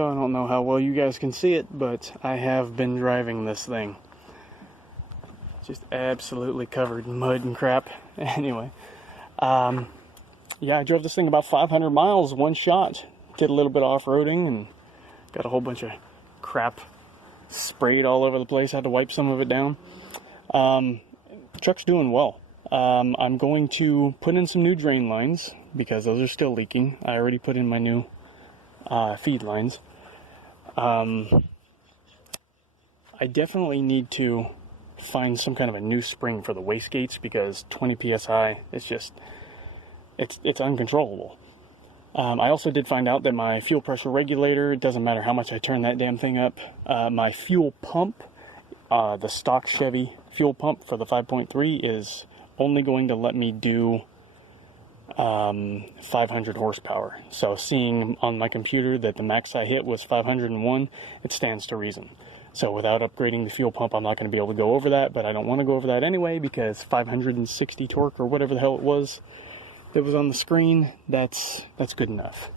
So I don't know how well you guys can see it, but I have been driving this thing. Just absolutely covered in mud and crap. Anyway, yeah, I drove this thing about 500 miles one shot. Did a little bit of off-roading and got a whole bunch of crap sprayed all over the place. Had to wipe some of it down. The truck's doing well. I'm going to put in some new drain lines because those are still leaking. I already put in my new feed lines. I definitely need to find some kind of a new spring for the wastegates because 20 psi, it's uncontrollable. I also did find out that my fuel pressure regulator, it doesn't matter how much I turn that damn thing up, my fuel pump, the stock Chevy fuel pump for the 5.3 is only going to let me do 500 horsepower. So seeing on my computer that the max I hit was 501, it stands to reason. So without upgrading the fuel pump, I'm not going to be able to go over that, but I don't want to go over that anyway because 560 torque or whatever the hell it was that was on the screen, that's good enough.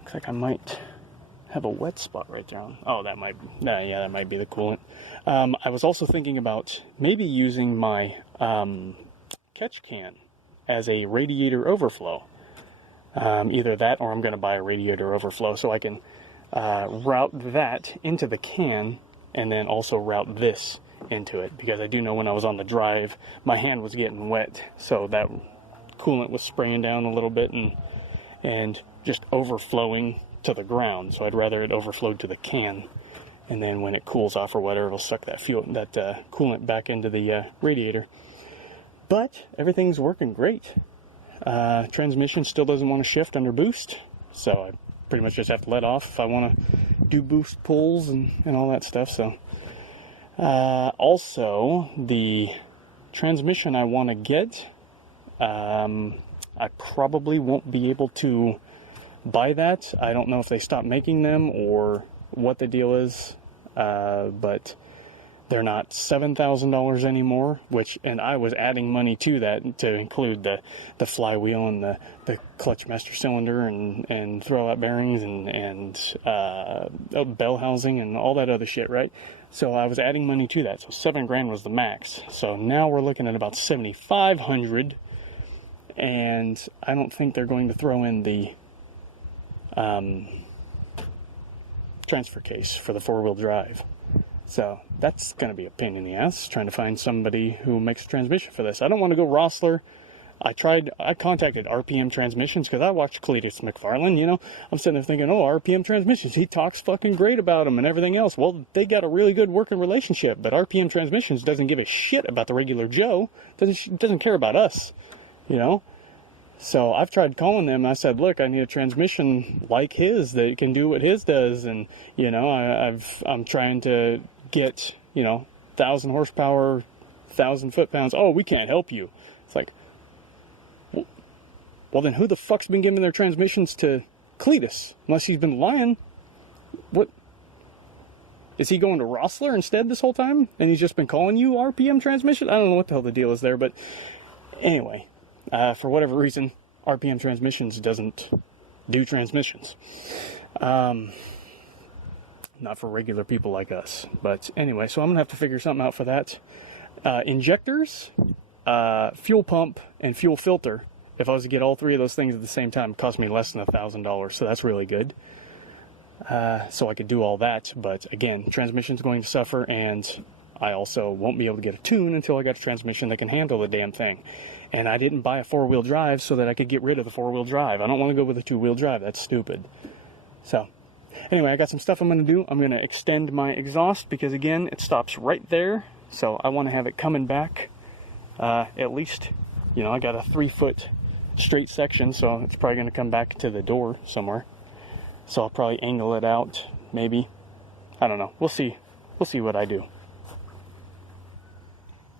Looks like I might have a wet spot right there. Oh, that might be the coolant. I was also thinking about maybe using my catch can as a radiator overflow. Either that or I'm going to buy a radiator overflow so I can route that into the can and then also route this into it, because I do know when I was on the drive my hand was getting wet, so that coolant was spraying down a little bit and just overflowing to the ground. So I'd rather it overflowed to the can, and then when it cools off or whatever, it'll suck that coolant back into the radiator. But everything's working great. Transmission still doesn't want to shift under boost, so I pretty much just have to let off if I want to do boost pulls and all that stuff. So also the transmission I want to get, I probably won't be able to buy that. I don't know if they stopped making them or what the deal is, but they're not $7,000 anymore, and I was adding money to that to include the flywheel and the clutch master cylinder and throwout bearings and bell housing and all that other shit, right? So I was adding money to that. So $7,000 was the max. So now we're looking at about $7,500, and I don't think they're going to throw in the transfer case for the four-wheel drive. So that's going to be a pain in the ass, trying to find somebody who makes a transmission for this. I don't want to go Rossler. I contacted RPM Transmissions because I watched Cletus McFarland, you know. I'm sitting there thinking, oh, RPM Transmissions, he talks fucking great about them and everything else. Well, they got a really good working relationship, but RPM Transmissions doesn't give a shit about the regular Joe. Doesn't care about us, you know. So I've tried calling them. I said, look, I need a transmission like his that can do what his does. And, you know, I'm trying to get, 1,000 horsepower, 1,000 foot-pounds. Oh, we can't help you. It's like, well, then who the fuck's been giving their transmissions to Cletus? Unless he's been lying. What? Is he going to Rossler instead this whole time? And he's just been calling you RPM Transmission? I don't know what the hell the deal is there, but anyway. For whatever reason, RPM Transmissions doesn't do transmissions. Not for regular people like us. But anyway, so I'm going to have to figure something out for that. Injectors, fuel pump, and fuel filter, if I was to get all three of those things at the same time, it cost me less than $1,000. So that's really good. So I could do all that. But again, transmission's going to suffer, and I also won't be able to get a tune until I got a transmission that can handle the damn thing. And I didn't buy a four-wheel drive so that I could get rid of the four-wheel drive. I don't want to go with a two-wheel drive. That's stupid. So, anyway, I got some stuff I'm going to do. I'm going to extend my exhaust because, again, it stops right there. So I want to have it coming back at least, I got a 3-foot straight section, so it's probably going to come back to the door somewhere. So I'll probably angle it out, maybe. I don't know. We'll see. We'll see what I do.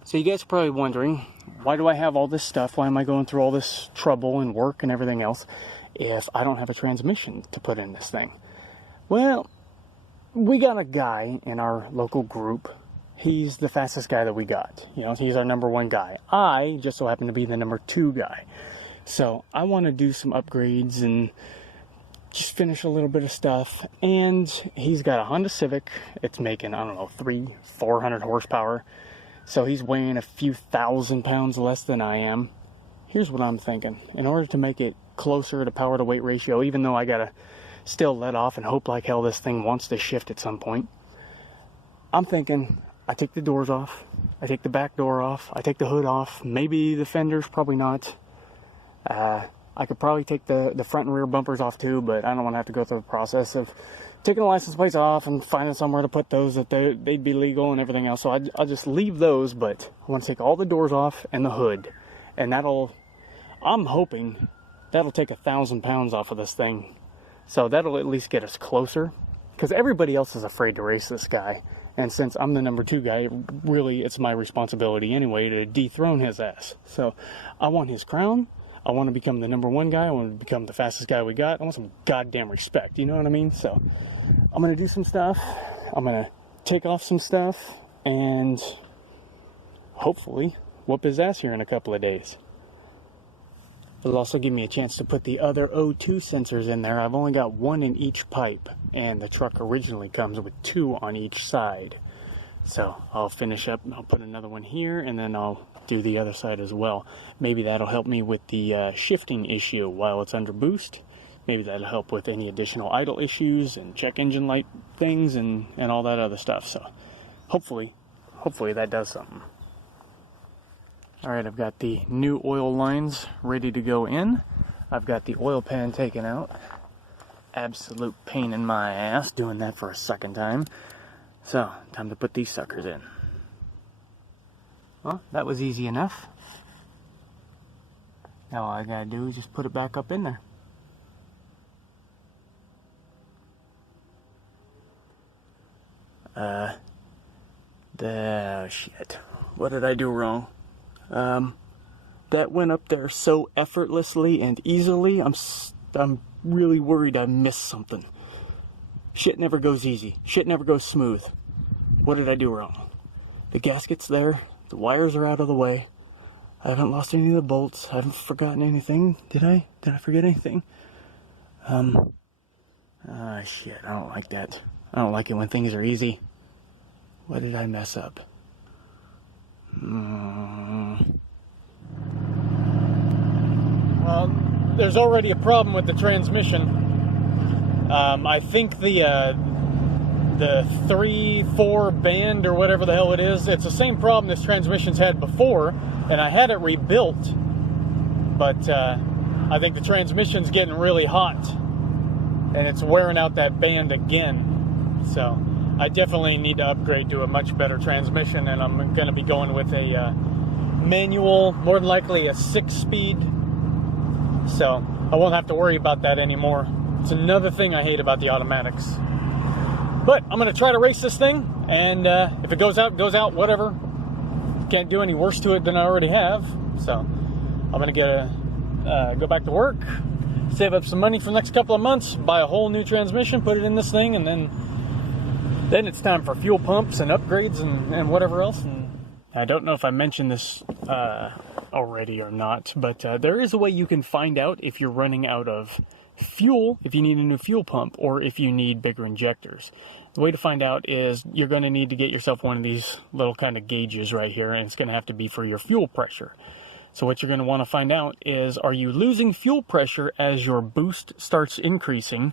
So you guys are probably wondering, why do I have all this stuff? Why am I going through all this trouble and work and everything else if I don't have a transmission to put in this thing? Well, we got a guy in our local group. He's the fastest guy that we got. He's our number one guy. I just so happen to be the number 2 guy. So I want to do some upgrades and just finish a little bit of stuff. And he's got a Honda Civic. It's making, I don't know, 400 horsepower. So he's weighing a few thousand pounds less than I am. Here's what I'm thinking. In order to make it closer to power to weight ratio, even though I gotta still let off and hope like hell this thing wants to shift at some point, I'm thinking I take the doors off, I take the back door off, I take the hood off, maybe the fenders, probably not. I could probably take the front and rear bumpers off too, but I don't want to have to go through the process of taking the license plates off and finding somewhere to put those that they'd be legal and everything else. So I'll just leave those, but I want to take all the doors off and the hood. And I'm hoping that'll take 1,000 pounds off of this thing. So that'll at least get us closer, because everybody else is afraid to race this guy. And since I'm the number 2 guy, really it's my responsibility anyway to dethrone his ass. So I want his crown. I want to become the number 1 guy. I want to become the fastest guy we got. I want some goddamn respect. You know what I mean? So I'm going to do some stuff. I'm going to take off some stuff and hopefully whoop his ass here in a couple of days. It'll also give me a chance to put the other O2 sensors in there. I've only got 1 in each pipe, and the truck originally comes with 2 on each side. So I'll finish up, I'll put another one here, and then I'll do the other side as well. Maybe that'll help me with the shifting issue while it's under boost. Maybe that'll help with any additional idle issues and check engine light things and all that other stuff. So hopefully that does something. Alright, I've got the new oil lines ready to go in. I've got the oil pan taken out. Absolute pain in my ass doing that for a second time. So, time to put these suckers in. Well, that was easy enough. Now all I gotta do is just put it back up in there. Shit. What did I do wrong? That went up there so effortlessly and easily. I'm really worried I missed something. Shit never goes easy. Shit never goes smooth. What did I do wrong? The gasket's there. The wires are out of the way. I haven't lost any of the bolts. I haven't forgotten anything. Did I? Did I forget anything? Shit. I don't like that. I don't like it when things are easy. What did I mess up? Well, there's already a problem with the transmission. I think the 3-4 band or whatever the hell it is, it's the same problem this transmission's had before, and I had it rebuilt, but I think the transmission's getting really hot and it's wearing out that band again. So I definitely need to upgrade to a much better transmission, and I'm going to be going with a manual, more than likely a 6-speed, so I won't have to worry about that anymore. It's another thing I hate about the automatics. But I'm going to try to race this thing, and if it goes out, whatever. Can't do any worse to it than I already have. So I'm going to go back to work, save up some money for the next couple of months, buy a whole new transmission, put it in this thing, and then it's time for fuel pumps and upgrades and whatever else. And I don't know if I mentioned this already or not, but there is a way you can find out if you're running out of fuel, if you need a new fuel pump, or if you need bigger injectors. The way to find out is you're going to need to get yourself one of these little kind of gauges right here, and it's going to have to be for your fuel pressure. So what you're going to want to find out is, are you losing fuel pressure as your boost starts increasing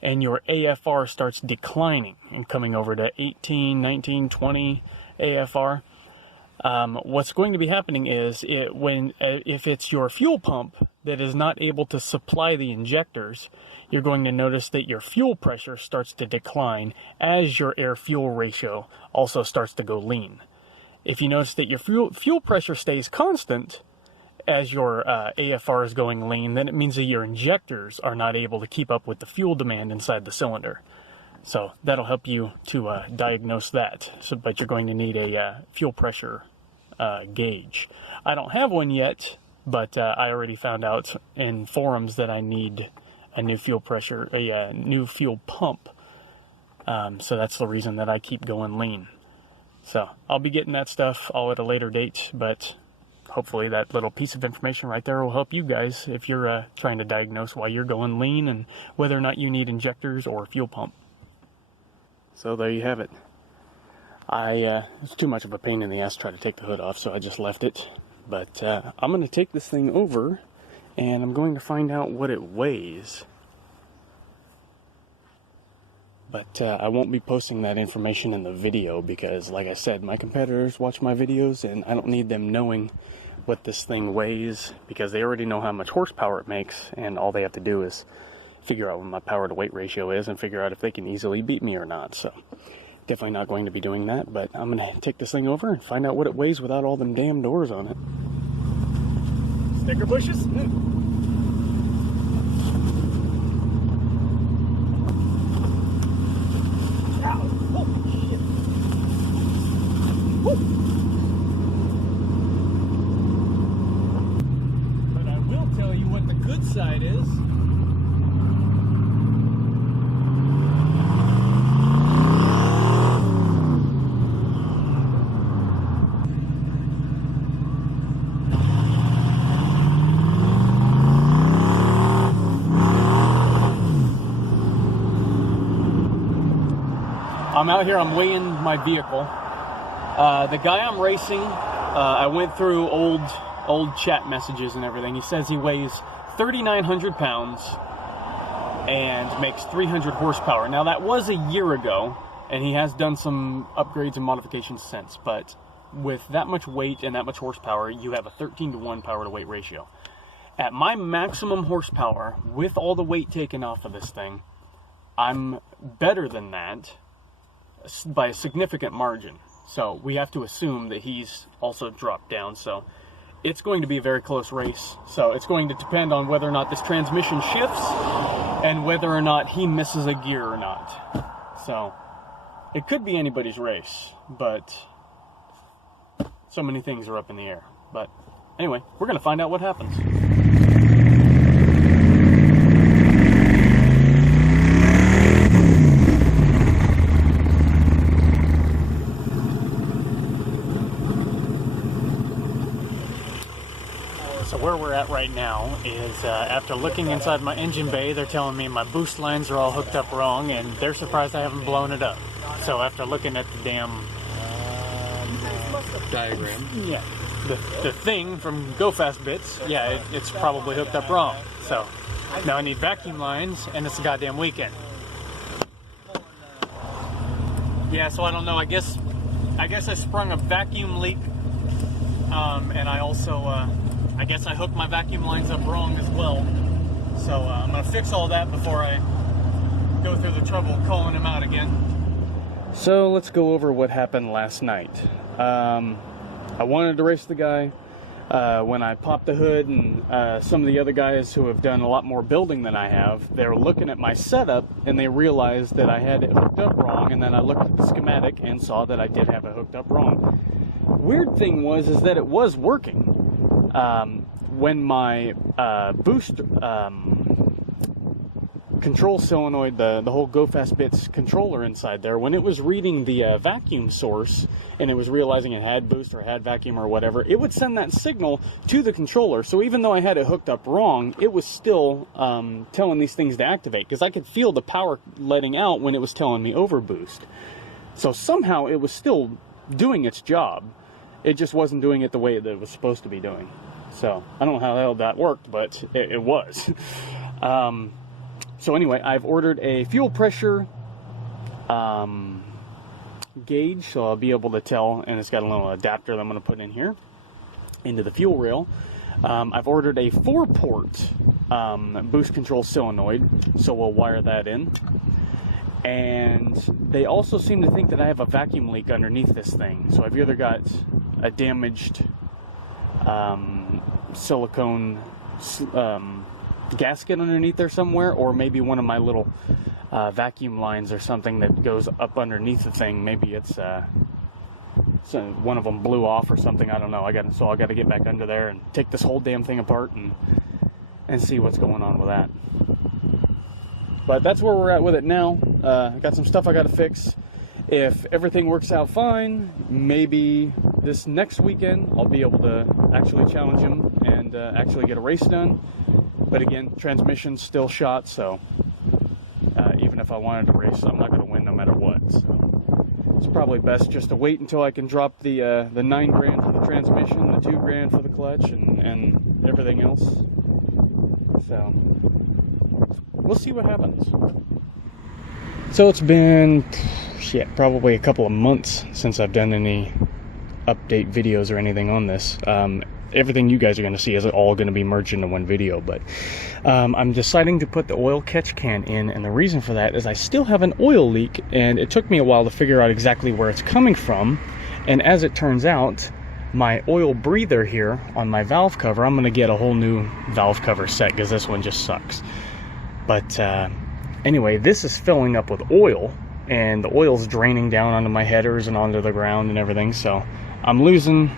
and your AFR starts declining and coming over to 18, 19, 20 AFR? What's going to be happening is if it's your fuel pump that is not able to supply the injectors, you're going to notice that your fuel pressure starts to decline as your air-fuel ratio also starts to go lean. If you notice that your fuel pressure stays constant as your AFR is going lean, then it means that your injectors are not able to keep up with the fuel demand inside the cylinder. So that'll help you to diagnose that. But you're going to need a fuel pressure gauge. I don't have one yet, but I already found out in forums that I need a new fuel pressure, a new fuel pump. So that's the reason that I keep going lean. So I'll be getting that stuff all at a later date, but hopefully that little piece of information right there will help you guys if you're trying to diagnose why you're going lean and whether or not you need injectors or a fuel pump. So there you have it. It's too much of a pain in the ass to try to take the hood off, so I just left it. But I'm going to take this thing over and I'm going to find out what it weighs. But I won't be posting that information in the video because, like I said, my competitors watch my videos and I don't need them knowing what this thing weighs because they already know how much horsepower it makes, and all they have to do is figure out what my power to weight ratio is and figure out if they can easily beat me or not. So definitely not going to be doing that, but I'm going to take this thing over and find out what it weighs without all them damn doors on it. Sticker bushes? But I will tell you what the good side is. I'm out here, I'm weighing my vehicle. The guy I'm racing, I went through old chat messages and everything. He says he weighs 3,900 pounds and makes 300 horsepower. Now that was a year ago, and he has done some upgrades and modifications since, but with that much weight and that much horsepower, you have a 13-to-1 power to weight ratio. At my maximum horsepower, with all the weight taken off of this thing, I'm better than that by a significant margin. So we have to assume that he's also dropped down. So it's going to be a very close race. So it's going to depend on whether or not this transmission shifts and whether or not he misses a gear or not. So it could be anybody's race, but so many things are up in the air. But anyway, we're going to find out what happens. So where we're at right now is after looking inside my engine bay, they're telling me my boost lines are all hooked up wrong, and they're surprised I haven't blown it up. So after looking at the damn diagram, yeah, the thing from Go Fast Bits, yeah, it's probably hooked up wrong. So now I need vacuum lines, and it's a goddamn weekend. Yeah, so I don't know. I guess I sprung a vacuum leak, and I also. I guess I hooked my vacuum lines up wrong as well. So I'm going to fix all that before I go through the trouble of calling him out again. So let's go over what happened last night. I wanted to race the guy. When I popped the hood, and some of the other guys who have done a lot more building than I have, they were looking at my setup and they realized that I had it hooked up wrong, and then I looked at the schematic and saw that I did have it hooked up wrong. Weird thing was that it was working. When my boost control solenoid, the whole Go Fast Bits controller inside there, when it was reading the vacuum source and it was realizing it had boost or had vacuum or whatever, it would send that signal to the controller. So even though I had it hooked up wrong, it was still telling these things to activate, because I could feel the power letting out when it was telling me over boost. So somehow it was still doing its job. It just wasn't doing it the way that it was supposed to be doing. So I don't know how the hell that worked, but it was. So anyway, I've ordered a fuel pressure gauge, so I'll be able to tell, and it's got a little adapter that I'm going to put in here into the fuel rail. I've ordered a 4-port boost control solenoid, so we'll wire that in. And they also seem to think that I have a vacuum leak underneath this thing. So I've either got a damaged silicone gasket underneath there somewhere, or maybe one of my little vacuum lines or something that goes up underneath the thing. Maybe it's so one of them blew off or something. I don't know. I got to get back under there and take this whole damn thing apart and see what's going on with that. But that's where we're at with it now. I got some stuff I got to fix. If everything works out fine, maybe this next weekend I'll be able to actually challenge him and actually get a race done. But again, transmission's still shot, so even if I wanted to race, I'm not going to win no matter what. So it's probably best just to wait until I can drop the $9 grand for the transmission, the $2 grand for the clutch, and everything else. So we'll see what happens. So it's been probably a couple of months since I've done any update videos or anything on this. Everything you guys are going to see is all going to be merged into one video, but I'm deciding to put the oil catch can in, and the reason for that is I still have an oil leak, and it took me a while to figure out exactly where it's coming from. And as it turns out, my oil breather here on my valve cover, I'm going to get a whole new valve cover set because this one just sucks. But anyway, this is filling up with oil, and the oil's draining down onto my headers and onto the ground and everything, so I'm losing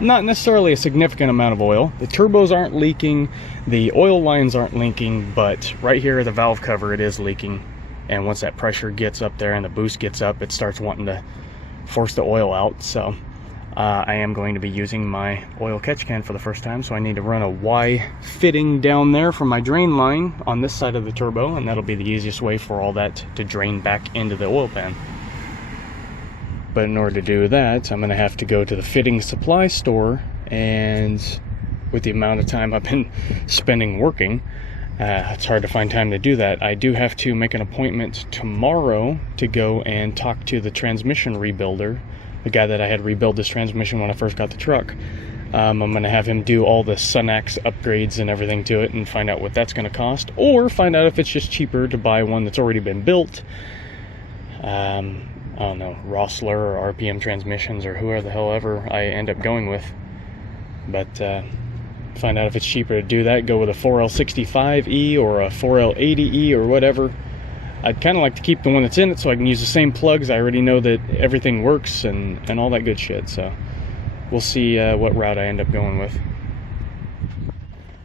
not necessarily a significant amount of oil. The turbos aren't leaking, the oil lines aren't leaking, but right here at the valve cover it is leaking. And once that pressure gets up there and the boost gets up, it starts wanting to force the oil out. So I am going to be using my oil catch can for the first time, so I need to run a Y fitting down there for my drain line on this side of the turbo, and that'll be the easiest way for all that to drain back into the oil pan. But in order to do that, I'm going to have to go to the fitting supply store, and with the amount of time I've been spending working, it's hard to find time to do that. I do have to make an appointment tomorrow to go and talk to the transmission rebuilder, the guy that I had rebuild this transmission when I first got the truck. I'm going to have him do all the Sunax upgrades and everything to it and find out what that's going to cost, or find out if it's just cheaper to buy one that's already been built. I don't know, Rossler or RPM transmissions or whoever the hell ever I end up going with. But find out if it's cheaper to do that, go with a 4L65E or a 4L80E or whatever. I'd kind of like to keep the one that's in it so I can use the same plugs. I already know that everything works and all that good shit. So we'll see what route I end up going with.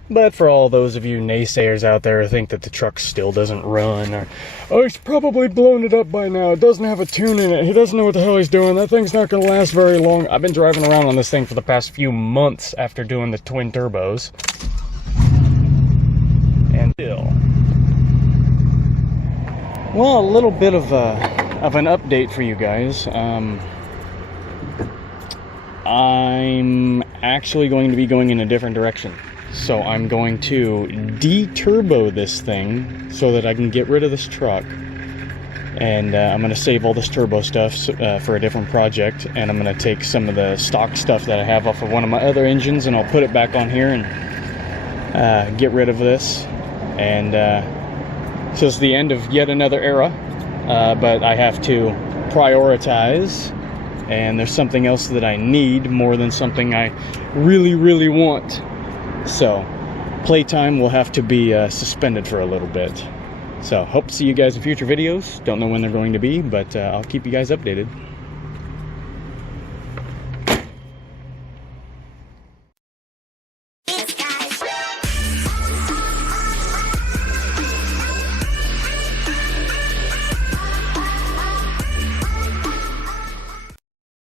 But for all those of you naysayers out there who think that the truck still doesn't run, or, oh, he's probably blown it up by now, it doesn't have a tune in it, he doesn't know what the hell he's doing, that thing's not going to last very long. I've been driving around on this thing for the past few months after doing the twin turbos. And still. Well, a little bit of an update for you guys. I'm actually going to be going in a different direction. So I'm going to de-turbo this thing so that I can get rid of this truck. And I'm going to save all this turbo stuff for a different project. And I'm going to take some of the stock stuff that I have off of one of my other engines, and I'll put it back on here and get rid of this. And so it's the end of yet another era. But I have to prioritize. And there's something else that I need more than something I really, really want. So, playtime will have to be suspended for a little bit. So, hope to see you guys in future videos. Don't know when they're going to be, but I'll keep you guys updated.